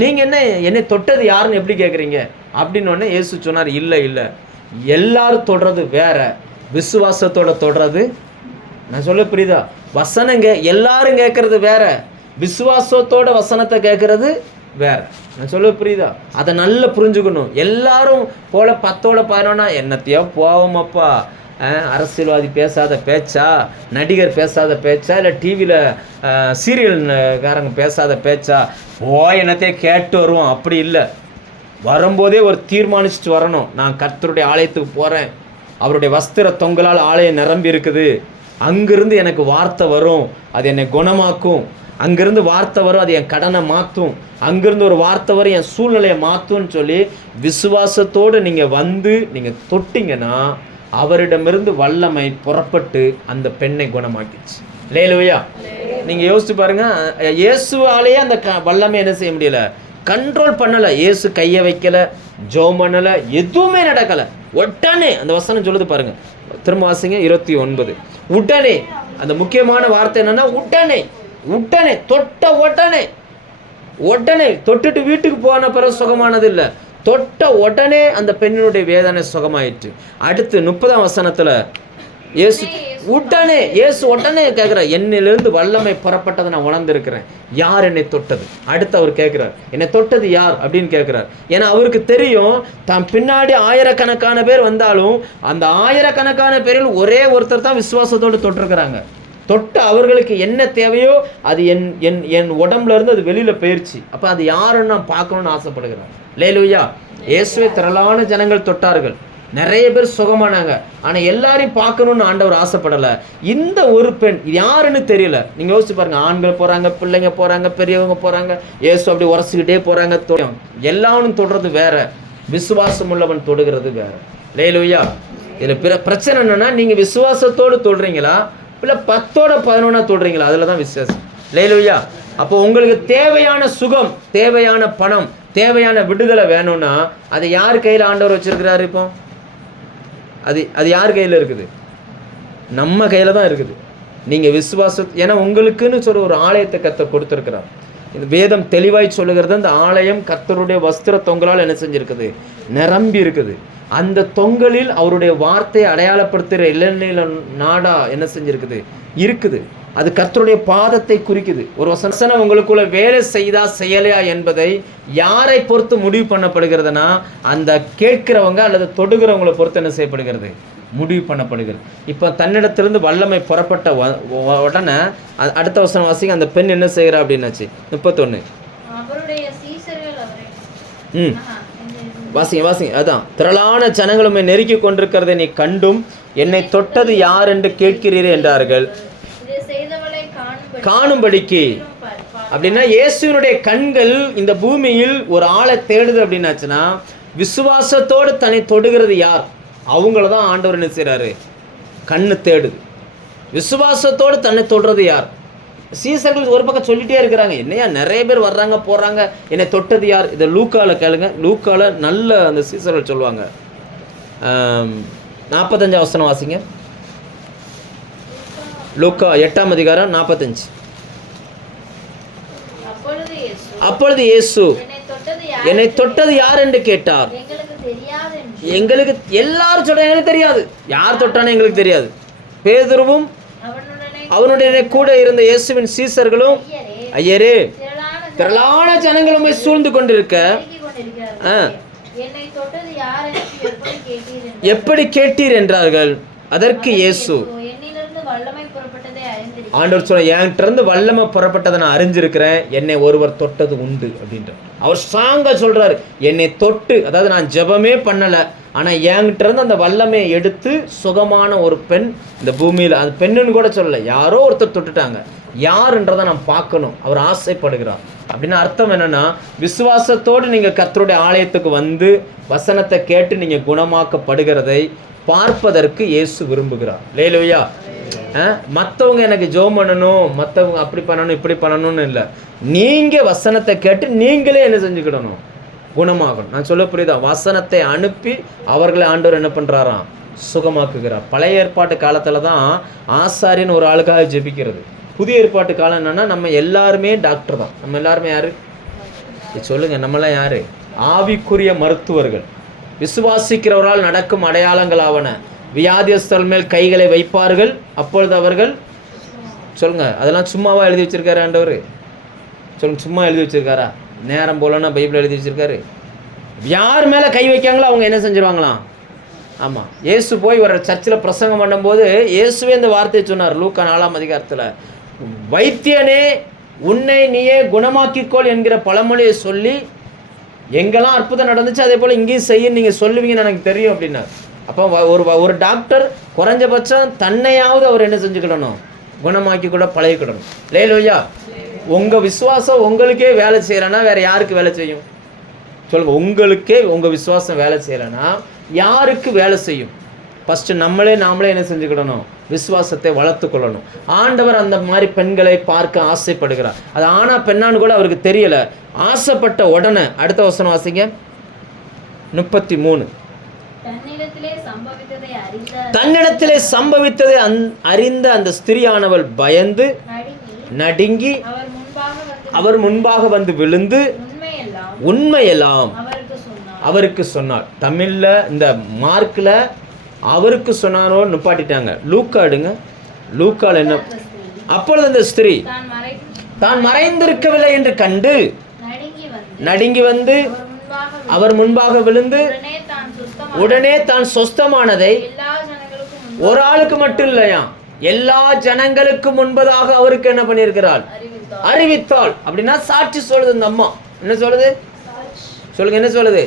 நீங்கள் என்னை தொட்டது யாருன்னு எப்படி கேட்குறீங்க அப்படின்னு. உடனே இயேசு சொன்னார், இல்லை எல்லாரும் தொடுறது வேற, விசுவாசத்தோட தொடுறது. நான் சொல்ல புரியுதா? வசனங்க எல்லாரும் கேட்கறது வேற, விசுவாசத்தோட வசனத்தை கேட்கறது வேற. நான் சொல்ல புரியுதா? அதை நல்லா புரிஞ்சுக்கணும். எல்லாரும் போல 10ஓட 11 என்னத்தையோ போவோமப்பா, அரசியல்வாதி பேசாத பேச்சா, நடிகர் பேசாத பேச்சா, இல்லை டிவியில் சீரியல்காரங்க பேசாத பேச்சா, என்னத்தையே கேட்டு வருவோம். அப்படி இல்லை. வரும்போதே ஒரு தீர்மானிச்சுட்டு வரணும். நான் கர்த்தருடைய ஆலயத்துக்கு போகிறேன், அவருடைய வஸ்திர தொங்கலால் ஆலயம் நிரம்பி இருக்குது, அங்கிருந்து எனக்கு வார்த்தை வரும், அது என்னை குணமாக்கும். அங்கிருந்து வார்த்தை வரும், அது என் கடனை மாற்றும். அங்கிருந்து ஒரு வார்த்தை வரும், என் சூழ்நிலையை மாற்றும்னு சொல்லி விசுவாசத்தோடு நீங்கள் தொட்டிங்கன்னா அவரிடமிருந்து வல்லமை புறப்பட்டு அந்த பெண்ணை குணமாக்கிடுச்சு. லேலூயா. நீங்கள் யோசிச்சு பாருங்க, இயேசுவாலேயே அந்த வல்லமை என்ன செய்ய முடியல, கண்ட்ரோல் பண்ணலை. இயேசு கையை வைக்கலை, ஜெபம் பண்ணலை, எதுவுமே நடக்கலை. உடனே அந்த வசனம் சொல்லுது பாருங்க, திரும்ப வாசிங்க 29. உடனே, அந்த முக்கியமான வார்த்தை என்னன்னா உடனே தொட்ட உடனே தொட்டுட்டு வீட்டுக்கு போன பிறகு சுகமானது இல்லை, தொட்ட உடனே அந்த பெண்ணினுடைய வேதனை சுகமாயிற்று. அடுத்து 30ஆம் வசனத்துல இயேசு உடனே கேட்கிறார், என்னிலிருந்து வல்லமை புறப்பட்டதை நான் உணர்ந்திருக்கிறேன், யார் என்னை தொட்டது? அடுத்து அவர் கேட்கிறார், என்னை தொட்டது யார் அப்படின்னு கேட்கிறார். ஏன்னா அவருக்கு தெரியும், தான் பின்னாடி ஆயிரக்கணக்கான பேர் வந்தாலும் அந்த ஆயிரக்கணக்கான பேரில் ஒரே ஒருத்தர் தான் விசுவாசத்தோடு தொட்டிருக்கிறாங்க. தொட்டு அவர்களுக்கு என்ன தேவையோ அது என் உடம்புல இருந்து அது வெளியில போயிடுச்சு. அப்ப அது யாருன்னு நான் பார்க்கணும்னு ஆசைப்படுகிறேன். லேலூயா. இயேசுவை திரளான ஜனங்கள் தொட்டார்கள், நிறைய பேர் சுகமானாங்க. ஆனால் எல்லாரையும் பார்க்கணும்னு ஆண்டவர் ஆசைப்படலை. இந்த ஒரு பெண், இது யாருன்னு தெரியல. நீங்கள் யோசிச்சு பாருங்க, ஆண்கள் போகிறாங்க, பிள்ளைங்க போகிறாங்க, பெரியவங்க போகிறாங்க, இயேசு அப்படி உரசிக்கிட்டே போகிறாங்க. எல்லாரும் தொடுறது வேற, விசுவாசம் உள்ளவன் தொடுகிறது வேற. அல்லேலூயா. இதில் பிரச்சனை என்னன்னா, நீங்கள் விசுவாசத்தோடு தொடுறீங்களா இல்லை 10-11 தொடுறீங்களா? அதில் தான் விசுவாசம். அல்லேலூயா. அப்போ உங்களுக்கு தேவையான சுகம், தேவையான பணம், தேவையான விடுதலை வேணும்னா அதை யார் கையில் ஆண்டவர் வச்சிருக்கிறாரு? இப்போ அது யார் கையில் இருக்குது? நம்ம கையில் தான் இருக்குது. நீங்கள் ஏன்னா உங்களுக்குன்னு சொல்ற ஒரு ஆலயத்தை கர்த்தர் கொடுத்துருக்கிறார். இந்த வேதம் தெளிவாய் சொல்லுகிறது, அந்த ஆலயம் கர்த்தருடைய வஸ்திர தொங்கலால் என்ன செஞ்சிருக்குது? நிரம்பி இருக்குது. அந்த தொங்கலில் அவருடைய வார்த்தையை அடையாளப்படுத்துகிற இளநீல நாடா என்ன செஞ்சிருக்குது? இருக்குது. அது கர்த்தருடைய பாதத்தை குறிக்குது. ஒரு வசனம் உங்களுக்குள்ள வேலை செய்தா செய்யலையா என்பதை யாரை பொறுத்து முடிவு பண்ணப்படுகிறதுனா, அந்த கேட்கிறவங்க அல்லது தொடுகிறவங்களை பொறுத்து என்ன செய்யப்படுகிறது? முடிவு பண்ணப்படுகிறது. இப்போ தன்னிடத்திலிருந்து வல்லமை புறப்பட்ட உடனே அடுத்த வசனம் வாசிங்க. அந்த பெண் என்ன செய்கிறா அப்படின்னாச்சு 31. வாசிங்க. அதான், திரளான ஜனங்களுமே நெருக்கி கொண்டிருக்கிறதை நீ கண்டும் என்னை தொட்டது யார் என்று கேட்கிறீரே என்றார்கள். காணும்படிக்கு அப்படின்னா இயேசுவினுடைய கண்கள் இந்த பூமியில் ஒரு ஆளை தேடுது அப்படின்னாச்சுன்னா, விசுவாசத்தோடு தன்னை தொடுகிறது யார்? அவங்கள தான் ஆண்டவர் என்ன செய்கிறாரு? கண்ணு தேடுது. விசுவாசத்தோடு தன்னை தொடுறது யார்? சீசர்கள் ஒரு பக்கம் சொல்லிட்டே இருக்கிறாங்க, என்னையா நிறைய பேர் வர்றாங்க போகிறாங்க, என்னை தொட்டது யார்? இதை லூக்காவில் கேளுங்க. லூக்காவில் நல்ல அந்த சீசர்கள் சொல்லுவாங்க. 45 வசனம் வாசிங்க. லூக்கா 8ஆம் அதிகாரம் 45. அப்பொழுது இயேசு என்னை தொட்டது யார் என்று கேட்டார். எங்களுக்கு எல்லாரும் சொல்றாங்க, எங்களுக்கு தெரியாது. யார் தொட்டானே எங்களுக்கு தெரியாது. பேதுருவும் அவனுடைய கூட இருந்த இயேசுவின் சீசர்களும், ஐயரே திரளான ஜனங்களுமே சூழ்ந்து கொண்டிருக்க எப்படி கேட்டீர் என்றார்கள். அதற்கு இயேசு, ஆண்டவர் சொல்ல, என்கிட்ட இருந்து வல்லமை புறப்பட்டதை நான் அறிஞ்சிருக்கிறேன், என்னை ஒருவர் தொட்டது உண்டு அப்படின்ற அவர் ஸ்ட்ராங்கா சொல்றாரு. என்னை தொட்டு, அதாவது நான் ஜெபமே பண்ணலை, ஆனால் என்கிட்ட இருந்து அந்த வல்லமையை எடுத்து சுகமான ஒரு பெண் இந்த பூமியில், அந்த பெண்ணுன்னு கூட சொல்லலை, யாரோ ஒருத்தர் தொட்டுட்டாங்க, யாருன்றதை நான் பார்க்கணும் அவர் ஆசைப்படுகிறார். அப்படின்னு அர்த்தம் என்னன்னா, விசுவாசத்தோடு நீங்கள் கர்த்தருடைய ஆலயத்துக்கு வந்து வசனத்தை கேட்டு நீங்கள் குணமாக்கப்படுகிறதை பார்ப்பதற்கு இயேசு விரும்புகிறார். அல்லேலூயா. மற்றவங்க எனக்கு ஜெபம் பண்ணணும், மற்றவங்க அப்படி பண்ணணும் இப்படி பண்ணணும்னு இல்லை. நீங்கள் வசனத்தை கேட்டு நீங்களே என்ன செஞ்சுக்கிடணும்? குணமாகணும். நான் சொல்ல புரியுதா? வசனத்தை அனுப்பி அவர்களை ஆண்டவர் என்ன பண்ணுறாராம்? சுகமாக்குகிறார். பழைய ஏற்பாட்டு காலத்தில் தான் ஆசாரின்னு ஒரு ஆளுக்காக ஜெபிக்கிறது. புதிய ஏற்பாட்டு காலம் என்னென்னா, நம்ம எல்லாருமே டாக்டர் தான். நம்ம எல்லாருமே யார் சொல்லுங்கள்? நம்மளாம் யார்? ஆவிக்குரிய மருத்துவர்கள். விசுவாசிக்கிறவரால் நடக்கும் அடையாளங்கள் ஆவன. வியாதியஸ்தர்கள் மேல் கைகளை வைப்பார்கள், அப்பொழுது அவர்கள் சொல்லுங்கள். அதெல்லாம் சும்மாவா எழுதி வச்சிருக்காரு ஆண்டவர்? சொல்லுங்க, சும்மா எழுதி வச்சிருக்காரா? நேரம் போலன்னா பைபிள் எழுதி வச்சிருக்காரு. யார் மேலே கை வைக்காங்களோ அவங்க என்ன செஞ்சிருவாங்களாம்? ஆமாம். இயேசு போய் ஒரு சர்ச்சில் பிரசங்கம் பண்ணும்போது இயேசுவே இந்த வார்த்தையை சொன்னார். லூக்கா 4ஆம் அதிகாரத்தில், வைத்தியனே உன்னை நீயே குணமாக்கிக்கோள் என்கிற பழமொழியை சொல்லி, எங்கெல்லாம் அற்புதம் நடந்துச்சு அதே போல் இங்கேயும் செய்ய நீங்கள் சொல்லுவீங்கன்னு எனக்கு தெரியும் அப்படின்னா. அப்போ ஒரு டாக்டர் குறைஞ்சபட்சம் தன்னையாவது அவர் என்ன செஞ்சுக்கிடணும்? குணமாக்கி கூட பழகிக்கிடணும். லேலோயா. உங்கள் விசுவாசம் உங்களுக்கே வேலை செய்யலைன்னா வேறு யாருக்கு வேலை செய்யும்? சொல்லுங்கள். உங்களுக்கே உங்கள் விசுவாசம் வேலை செய்யலைன்னா யாருக்கு வேலை செய்யும்? ஃபஸ்ட்டு நாமளே என்ன செஞ்சுக்கிடணும்? விசுவாசத்தை வளர்த்து கொள்ளணும். ஆண்டவர் அந்த மாதிரி பெண்களை பார்க்க ஆசைப்படுகிறார். அது ஆனா பெண்ணான்னு கூட அவருக்கு தெரியலை. ஆசைப்பட்ட உடனே அடுத்த வசனம் வாசிங்க. 33. தன்னிடத்திலே சம்பவித்ததை அறிந்த அந்த ஸ்திரியானவள் பயந்து நடுங்கி அவர் முன்பாக வந்து விழுந்து உண்மையெல்லாம் அவருக்கு சொன்னார். தமிழ்ல இந்த மார்க்ல அவருக்கு சொன்னாரோ நிப்பாட்டிட்டாங்க. லூக்கா எடுங்க. லூக்கால் என்ன? அப்பொழுது அந்த ஸ்திரீ தான் மறைந்திருக்கவில்லை என்று கண்டு நடுங்கி வந்து அவர் முன்பாக விழுந்து உடனே தான் சொஸ்தமானதை ஒரு ஆளுக்கு மட்டும் இல்லையா, எல்லா ஜனங்களுக்கு முன்பதாக அவருக்கு என்ன பண்ணியிருக்கிறாள்? அறிவித்தாள். அப்படின்னா சாட்சி சொல்லுது. இந்த அம்மா என்ன சொல்லுது? சொல்லுங்க, என்ன சொல்லுது?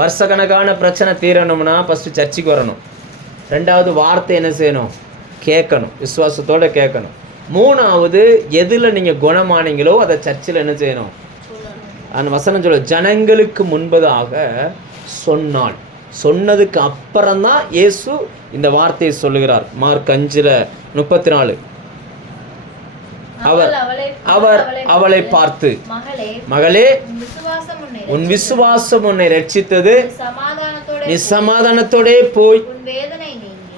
வருஷக்கணக்கான பிரச்சனை தீரணும்னா ஃபஸ்ட்டு சர்ச்சுக்கு வரணும். ரெண்டாவது வார்த்தை என்ன செய்யணும்? கேட்கணும், விசுவாசத்தோடு கேட்கணும். மூணாவது எதில் நீங்கள் குணமானீங்களோ அதை சர்ச்சில் என்ன செய்யணும்? அந்த வசனம் சொல்ல ஜனங்களுக்கு முன்பதாக சொன்னாள். சொன்னதுக்கு அப்புறம்தான் இயேசு இந்த வார்த்தையை சொல்லுகிறார். மார்க் 5:34 அவர் அவளை பார்த்து, மகளே, உன் விசுவாசம் உன்னை ரட்சித்தது, நீ சமாதானத்தோட போய்.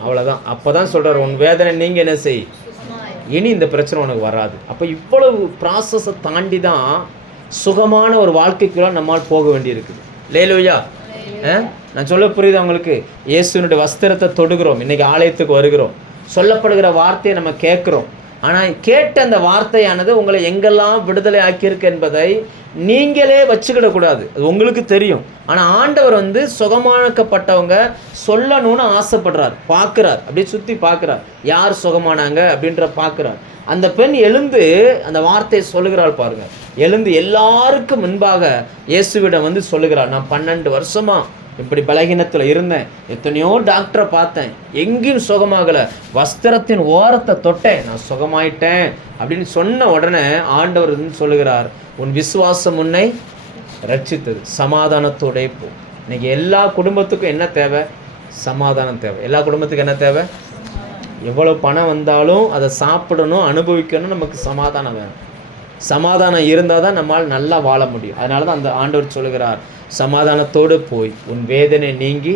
அவ்வளோதான். அப்போதான் சொல்றாரு, உன் வேதனை நீங்க என்ன செய், இனி இந்த பிரச்சனை உனக்கு வராது. அப்போ இவ்வளவு ப்ராசஸை தாண்டி தான் சுகமான ஒரு வாழ்க்கைக்குள்ள நம்மால் போக வேண்டியிருக்குது. லேலூயா. நான் சொல்ல புரியுது உங்களுக்கு? இயேசுனுடைய வஸ்திரத்தை தொடுகிறோம், இன்னைக்கு ஆலயத்துக்கு வருகிறோம், சொல்லப்படுகிற வார்த்தையை நம்ம கேட்குறோம். ஆனால் கேட்ட அந்த வார்த்தையானது உங்களை எங்கெல்லாம் விடுதலை ஆக்கியிருக்கு என்பதை நீங்களே வச்சுக்கிடக்கூடாது. அது உங்களுக்கு தெரியும். ஆனால் ஆண்டவர் சுகமாக்கப்பட்டவங்க சொல்லணும்னு ஆசைப்படுறார், பார்க்குறார், அப்படியே சுற்றி பார்க்குறார், யார் சுகமானாங்க அப்படின்ற பார்க்குறார். அந்த பெண் எழுந்து அந்த வார்த்தையை சொல்லுகிறாள் பாருங்க. எழுந்து எல்லாருக்கும் முன்பாக இயேசுவிடம் சொல்லுகிறாள், நான் 12 வருஷமா இப்படி பலகீனத்தில் இருந்தேன், எத்தனையோ டாக்டரை பார்த்தேன், எங்கேயும் சுகமாகலை, வஸ்திரத்தின் ஓரத்தை தொட்டேன், நான் சுகமாயிட்டேன் அப்படின்னு சொன்ன உடனே ஆண்டவர் சொல்லுகிறார், உன் விசுவாசம் உன்னை ரட்சித்தது, சமாதானத்தோட போ. இன்னைக்கு எல்லா குடும்பத்துக்கும் என்ன தேவை? சமாதானம் தேவை. எல்லா குடும்பத்துக்கும் என்ன தேவை? எவ்வளோ பணம் வந்தாலும் அதை சாப்பிடணும், அனுபவிக்கணும், நமக்கு சமாதானம் வேணும். சமாதானம் இருந்தால் தான் நம்மால் நல்லா வாழ முடியும். அதனால தான் அந்த ஆண்டவர் சொல்லுகிறார், சமாதானத்தோடு போய் உன் வேதனை நீங்கி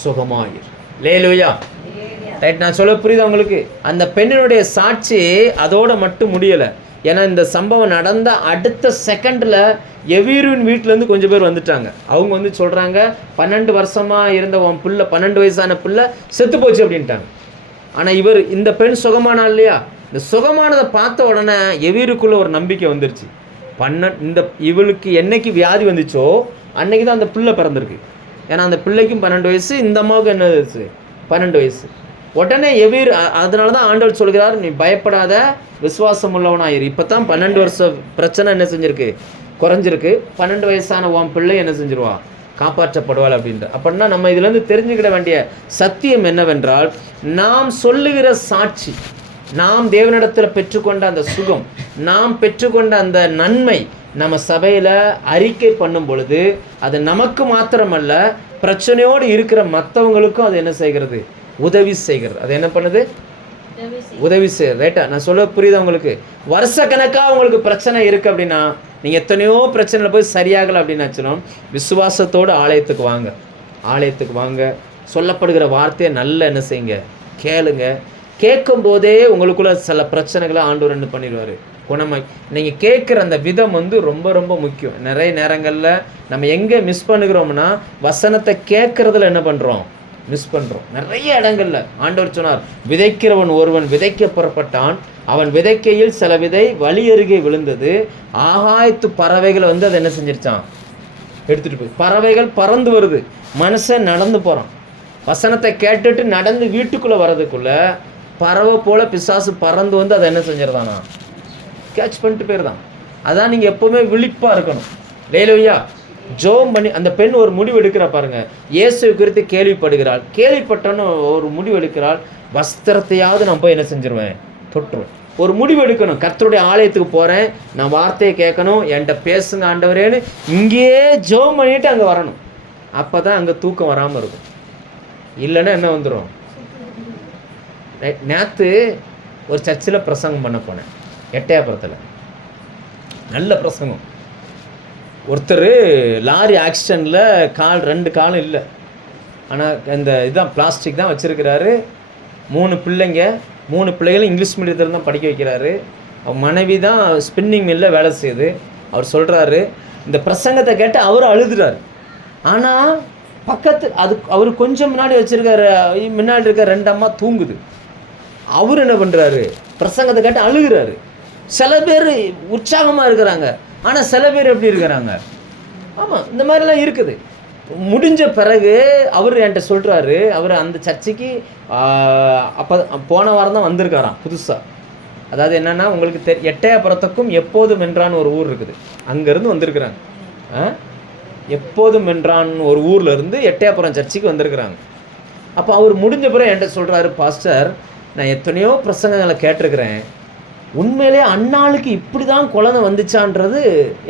சுகமாயிரு. லேலூயா. ரைட். நான் சொல்ல புரியுது உங்களுக்கு? அந்த பெண்ணினுடைய சாட்சி அதோடு மட்டும் முடியலை. ஏன்னா இந்த சம்பவம் நடந்த அடுத்த செகண்டில் எவீரின் வீட்டிலேருந்து கொஞ்சம் பேர் வந்துட்டாங்க. அவங்க சொல்கிறாங்க, 12 வருஷமாக இருந்த உன் பிள்ளை, 12 வயசான பிள்ளை செத்து போச்சு அப்படின்ட்டாங்க. ஆனால் இந்த பெண் சுகமானா இல்லையா? இந்த சுகமானதை பார்த்த உடனே எவீருக்குள்ளே ஒரு நம்பிக்கை வந்துருச்சு. இவளுக்கு என்னைக்கு வியாதி வந்துச்சோ அன்னைக்கு தான் அந்த பிள்ளை பிறந்திருக்கு. ஏன்னா அந்த பிள்ளைக்கும் 12 வயசு, இந்த அம்மாவுக்கு என்ன வயசு? 12 வயசு. உடனே அதனால தான் ஆண்டவர் சொல்கிறார், நீ பயப்படாத, விசுவாசம் உள்ளவனாயிரு. இப்போ தான் 12 வருஷம் பிரச்சனை என்ன செஞ்சிருக்கு? குறைஞ்சிருக்கு. 12 வயசான உன் பிள்ளை என்ன செஞ்சிருவா? காப்பாற்றப்படுவாள் அப்படின்ற. அப்படின்னா நம்ம இதுலேருந்து தெரிஞ்சுக்கிட வேண்டிய சத்தியம் என்னவென்றால், நாம் சொல்லுகிற சாட்சி, நாம் தேவனிடத்தில் பெற்றுக்கொண்ட அந்த சுகம், நாம் பெற்றுக்கொண்ட அந்த நன்மை நம்ம சபையில் அறிக்கை பண்ணும் பொழுது அது நமக்கு மாத்திரமல்ல, பிரச்சனையோடு இருக்கிற மற்றவங்களுக்கும் அது என்ன செய்கிறது? உதவி செய்கிறது. அது என்ன பண்ணுது? உதவி செய்யுது. ரைட்டா? நான் சொல்ல புரியுது உங்களுக்கு? வருஷ கணக்காக உங்களுக்கு பிரச்சனை இருக்குது அப்படின்னா, நீங்கள் எத்தனையோ பிரச்சனையில் போய் சரியாகலை அப்படின்னாச்சும் விசுவாசத்தோடு ஆலயத்துக்கு வாங்க. ஆலயத்துக்கு வாங்க, சொல்லப்படுகிற வார்த்தையை நல்ல என்ன செய்யுங்க? கேளுங்க. கேட்கும் போதே உங்களுக்குள்ள சில பிரச்சனைகளை ஆண்டவர் என்ன பண்ணிடுவார்? குணமாய். நீங்கள் கேட்குற அந்த விதம் ரொம்ப ரொம்ப முக்கியம். நிறைய நேரங்களில் நம்ம எங்கே மிஸ் பண்ணுகிறோம்னா, வசனத்தை கேட்குறதுல என்ன பண்ணுறோம்? மிஸ் பண்ணுறோம். நிறைய இடங்களில் ஆண்டவர் சொன்னார், விதைக்கிறவன் ஒருவன் விதைக்க புறப்பட்டான், அவன் விதைக்கையில் சில விதை வழி அருகே விழுந்தது, ஆகாயத்து பறவைகளை அதை என்ன செஞ்சிருச்சான்? எடுத்துகிட்டு போய். பறவைகள் பறந்து வருது, மனுஷன் நடந்து போகிறான். வசனத்தை கேட்டுட்டு நடந்து வீட்டுக்குள்ளே வர்றதுக்குள்ளே பறவை போல் பிசாசு பறந்து அதை என்ன செஞ்சிருதானா? கேட்ச் பண்ணிட்டு போயிருதான். அதான் நீங்கள் எப்போவுமே விழிப்பாக இருக்கணும். லேலூயா. ஜோம் பண்ணி அந்த பெண் ஒரு முடிவு எடுக்கிறா பாருங்க. இயேசு குறித்து கேள்விப்படுகிறாள். கேள்விப்பட்டோன்னு ஒரு முடிவு எடுக்கிறாள், வஸ்திரத்தையாவது நான் போய் என்ன செஞ்சிருவேன்? தொற்றுவேன். ஒரு முடிவு எடுக்கணும். கர்த்தருடைய ஆலயத்துக்கு போகிறேன், நான் வார்த்தையை கேட்கணும், என்கிட்ட பேசுங்க ஆண்டவரேன்னு இங்கேயே ஜோம் பண்ணிட்டு அங்கே வரணும். அப்போ தான் அங்கே தூக்கம் வராமல் இருக்கும். இல்லைன்னா என்ன வந்துடும்? நேற்று ஒரு சர்ச்சில் பிரசங்கம் பண்ண போனேன், எட்டயபுரத்தில். நல்ல பிரசங்கம். ஒருத்தர் லாரி ஆக்சிடெண்ட்டில் ரெண்டு காலும் இல்லை, ஆனால் இந்த இதுதான் பிளாஸ்டிக் தான் வச்சுருக்கிறாரு. 3 பிள்ளைகளும் இங்கிலீஷ் மீடியத்தில் தான் படிக்க வைக்கிறாரு. அவர் மனைவி தான் ஸ்பின்னிங் மில்லில் வேலை செய்யுது. அவர் சொல்கிறாரு, இந்த பிரசங்கத்தை கேட்டு அவர் அழுதுறாரு. ஆனால் அவர் கொஞ்சம் முன்னாடி முன்னாடி இருக்க 2 அம்மா தூங்குது. அவர் என்ன பண்ணுறாரு? பிரசங்கத்தை கேட்டு அழுகிறாரு. சில பேர் உற்சாகமாக இருக்கிறாங்க, ஆனால் சில பேர் எப்படி இருக்கிறாங்க? ஆமாம், இந்த மாதிரிலாம் இருக்குது. முடிஞ்ச பிறகு அவர் என்கிட்ட சொல்கிறாரு, அவர் அந்த சர்ச்சைக்கு அப்போ போன வாரம் தான் வந்திருக்காராம் புதுசாக. அதாவது என்னென்னா, உங்களுக்கு எட்டயபுரத்துக்கும் எப்போதும் என்றான்னு ஒரு ஊர் இருக்குது, அங்கேருந்து வந்திருக்கிறாங்க. எப்போதும் என்றான் ஒரு ஊரில் இருந்து எட்டயபுரம் சர்ச்சுக்கு வந்திருக்கிறாங்க. அப்போ அவர் முடிஞ்ச பிறகு என்கிட்ட சொல்கிறாரு, பாஸ்டர் நான் எத்தனையோ பிரசங்கங்களை கேட்டிருக்கிறேன், உண்மையிலே அன்னாளுக்கு இப்படி தான் குழந்தை வந்துச்சான்றது,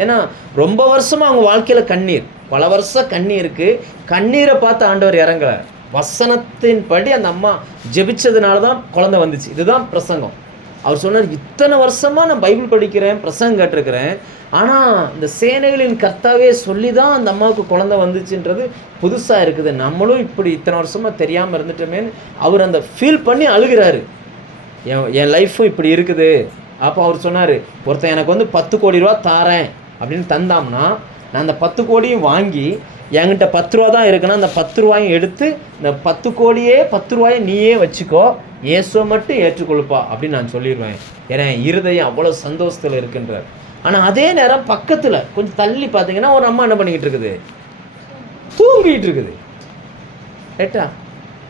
ஏன்னா ரொம்ப வருஷமாக அவங்க வாழ்க்கையில் கண்ணீர், பல வருஷம் கண்ணீருக்கு, கண்ணீரை பார்த்து ஆண்டவர் இறங்கலை, வசனத்தின் படி அந்த அம்மா ஜெபிச்சதுனால தான் குழந்தை வந்துச்சு. இதுதான் பிரசங்கம். அவர் சொன்னார், இத்தனை வருஷமாக நான் பைபிள் படிக்கிறேன், பிரசங்கம் கேட்டிருக்கிறேன், ஆனால் இந்த சேனைகளின் கர்த்தாவே சொல்லி தான் அந்த அம்மாவுக்கு குழந்தை வந்துச்சுன்றது புதுசாக இருக்குது, நம்மளும் இப்படி இத்தனை வருஷமாக தெரியாமல் இருந்துட்டோமேன்னு அவர் அந்த ஃபீல் பண்ணி அழுகிறாரு. என் லைஃப்பும் இப்படி இருக்குது. அப்போ அவர் சொன்னார், ஒருத்தன் எனக்கு வந்து 10 கோடி ரூபா தாரேன் அப்படின்னு தந்தாம்னா, நான் அந்த 10 கோடியும் வாங்கி என்கிட்ட 10 ரூபா தான் இருக்குன்னா அந்த 10 ரூபாயும் எடுத்து இந்த 10 கோடியே 10 ரூபாயை நீயே வச்சுக்கோ, இயேசுவை மட்டும் ஏற்றுக்கொள்ளுப்பா அப்படின்னு நான் சொல்லிடுவேன். ஏன்னா என் இருதயம் அவ்வளோ சந்தோஷத்தில் இருக்குன்றார். ஆனால் அதே நேரம் பக்கத்தில் கொஞ்சம் தள்ளி பார்த்தீங்கன்னா ஒரு அம்மா என்ன பண்ணிக்கிட்டு இருக்குது, தூங்கிட்டு இருக்குது. ரைட்டா?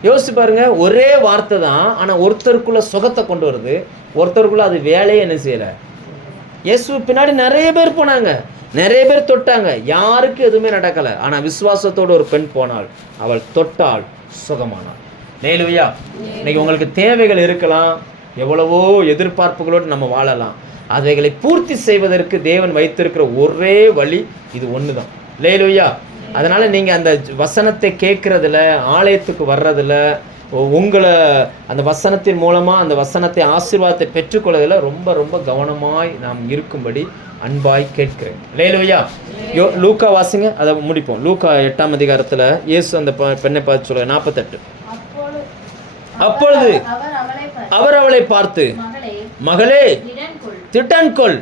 யோசிச்சு பாருங்க, ஒரே வார்த்தை தான், ஆனால் ஒருத்தருக்குள்ள சுகத்தை கொண்டு வருது, ஒருத்தருக்குள்ள அது வேலையை என்ன செய்யலை. இயேசு பின்னாடி நிறைய பேர் போனாங்க, நிறைய பேர் தொட்டாங்க, யாருக்கு எதுவுமே நடக்கலை. ஆனால் விசுவாசத்தோடு ஒரு பெண் போனாள், அவள் தொட்டாள், சுகமானாள். ஹல்லேலூயா. இன்னைக்கு உங்களுக்கு தேவைகள் இருக்கலாம், எவ்வளவோ எதிர்பார்ப்புகளோடு நம்ம வாழலாம், அவைகளை பூர்த்தி செய்வதற்கு தேவன் வைத்திருக்கிற ஒரே வழி இது ஒன்று தான். ஹல்லேலூயா. அதனால் நீங்கள் அந்த வசனத்தை கேட்குறதில், ஆலயத்துக்கு வர்றதில், உங்களை அந்த வசனத்தின் மூலமாக அந்த வசனத்தை ஆசீர்வாதத்தை பெற்றுக்கொள்வதில் ரொம்ப ரொம்ப கவனமாய் நாம் இருக்கும்படி அன்பாய் கேட்கிறேன். ஹல்லேலூயா. லூக்கா வாசிங்க, அதை முடிப்போம். லூக்கா 8ஆம் அதிகாரத்தில் இயேசு அந்த பெண்ணை பார்த்து சொல்ல 48. அப்பொழுது அவர் அவளை பார்த்து, மகளே திடன்கொள்,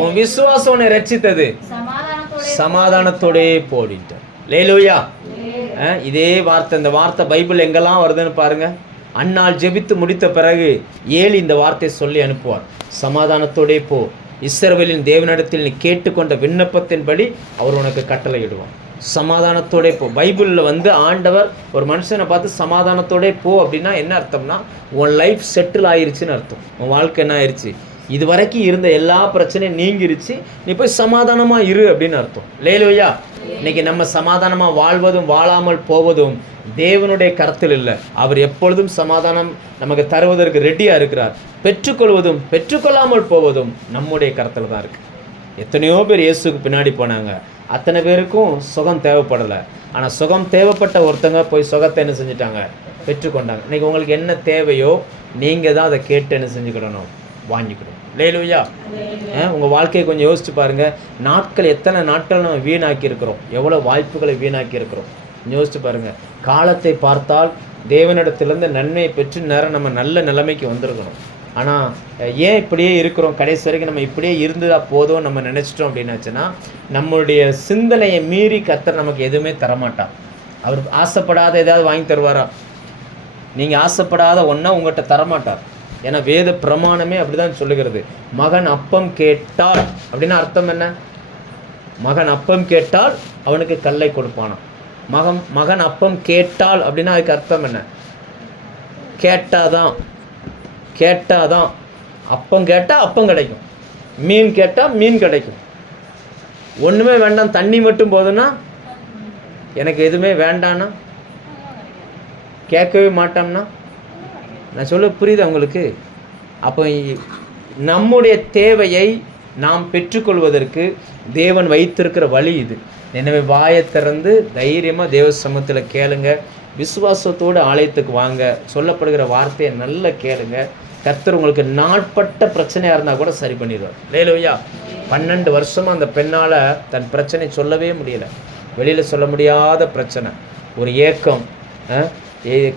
உன் விசுவாசம் உன்னை ரட்சித்தது, சமாதானத்தோடே போடிட்டார். ஹல்லேலூயா. இதே வார்த்தை, இந்த வார்த்தை பைபிள் எங்கெல்லாம் வருதுன்னு பாருங்க. அன்னாள் ஜெபித்து முடித்த பிறகு ஏலி இந்த வார்த்தையை சொல்லி அனுப்புவார், சமாதானத்தோடே போ, இஸ்ரவேலின் தேவனிடத்தில் நீ கேட்டுக்கொண்ட விண்ணப்பத்தின்படி அவர் உனக்கு கட்டளையிடுவார். சமாதானத்தோடே போ. பைபிளில் வந்து ஆண்டவர் ஒரு மனுஷனை பார்த்து சமாதானத்தோடே போ அப்படின்னா என்ன அர்த்தம்னா, உன் லைஃப் செட்டில் ஆயிருச்சுன்னு அர்த்தம். உன் வாழ்க்கை என்ன ஆயிடுச்சு, இது வரைக்கும் இருந்த எல்லா பிரச்சனையும் நீங்கிருச்சு, நீ போய் சமாதானமாக இரு அப்படின்னு அர்த்தம். ஹல்லேலூயா. இன்னைக்கு நம்ம சமாதானமாக வாழ்வதும் வாழாமல் போவதும் தேவனுடைய கருத்தில் இல்லை. அவர் எப்பொழுதும் சமாதானம் நமக்கு தருவதற்கு ரெடியாக இருக்கிறார். பெற்றுக்கொள்வதும் பெற்றுக்கொள்ளாமல் போவதும் நம்முடைய கருத்தில் தான் இருக்குது. எத்தனையோ பேர் இயேசுக்கு பின்னாடி போனாங்க, அத்தனை பேருக்கும் சுகம் தேவைப்படலை. ஆனால் சுகம் தேவைப்பட்ட ஒருத்தங்க போய் சுகத்தை என்ன செஞ்சுட்டாங்க, பெற்றுக்கொண்டாங்க. இன்றைக்கி உங்களுக்கு என்ன தேவையோ நீங்கள் தான் அதை கேட்டு என்ன செஞ்சுக்கிடணும், வாங்கிக்கிடணும். ஹல்லேலூயா. உங்கள் வாழ்க்கையை கொஞ்சம் யோசிச்சு பாருங்கள். நாட்கள், எத்தனை நாட்கள் நம்ம வீணாக்கி இருக்கிறோம், எவ்வளோ வாய்ப்புகளை வீணாக்கி இருக்கிறோம், யோசிச்சு பாருங்கள். காலத்தை பார்த்தால் தேவனிடத்திலிருந்து நன்மையை பெற்று நேரம் நம்ம நல்ல நிலைமைக்கு வந்திருக்கணும். ஆனால் ஏன் இப்படியே இருக்கிறோம், கடைசி வரைக்கும் நம்ம இப்படியே இருந்ததா போதும் நம்ம நினச்சிட்டோம் அப்படின்னாச்சுன்னா, நம்மளுடைய சிந்தனையை மீறி கர்த்தர் நமக்கு எதுவுமே தரமாட்டான். அவர் ஆசைப்படாத ஏதாவது வாங்கி தருவாரா? நீங்கள் ஆசைப்படாத ஒன்றா உங்கள்கிட்ட தரமாட்டார். ஏன்னா வேத பிரமாணமே அப்படிதான் சொல்லுகிறது. மகன் அப்பம் கேட்டால் அப்படின்னா அர்த்தம் என்ன? மகன் அப்பம் கேட்டால் அவனுக்கு கல்லை கொடுப்பானா? மகன் அப்பம் கேட்டால் அப்படின்னா அதுக்கு அர்த்தம் என்ன? கேட்டாதான் அப்பம் கேட்டால் அப்பம் கிடைக்கும், மீன் கேட்டால் மீன் கிடைக்கும். ஒன்றுமே வேண்டாம், தண்ணி மட்டும் போதுன்னா, எனக்கு எதுவுமே வேண்டான்னா, கேட்கவே மாட்டோம்னா, நான் சொல்ல புரியுதா உங்களுக்கு? அப்போ நம்முடைய தேவையை நாம் பெற்றுக்கொள்வதற்கு தேவன் வைத்திருக்கிற வழி இது. எனவே வாயை திறந்து தைரியமாக தேவ சமூகத்தில் கேளுங்க, விசுவாசத்தோடு ஆலயத்துக்கு வாங்க, சொல்லப்படுகிற வார்த்தையை நல்லா கேளுங்க. கர்த்தர் உங்களுக்கு நாட்பட்ட பிரச்சனையாக இருந்தால் கூட சரி பண்ணிடுவார். ஹல்லேலூயா. 12 வருஷமாக அந்த பெண்ணால் தன் பிரச்சனை சொல்லவே முடியலை, வெளியில் சொல்ல முடியாத பிரச்சனை, ஒரு ஏக்கம்,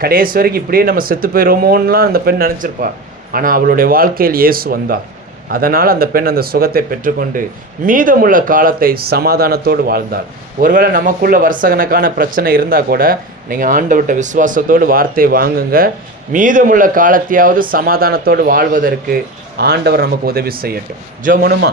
கடைசி வரைக்கும் இப்படியே நம்ம செத்து போயிடுவோமோன்னெலாம் அந்த பெண் நினச்சிருப்பாள். ஆனால் அவளுடைய வாழ்க்கையில் இயேசு வந்தார். அதனால் அந்த பெண் அந்த சுகத்தை பெற்றுக்கொண்டு மீதமுள்ள காலத்தை சமாதானத்தோடு வாழ்ந்தாள். ஒருவேளை நமக்குள்ள வருஷக்கணக்கான பிரச்சனை இருந்தால் கூட நீங்கள் ஆண்டவர்கிட்ட விசுவாசத்தோடு வார்த்தையை வாங்குங்க. மீதமுள்ள காலத்தையாவது சமாதானத்தோடு வாழ்வதற்கு ஆண்டவர் நமக்கு உதவி செய்யட்டும். ஜெபம் பண்ணுமா?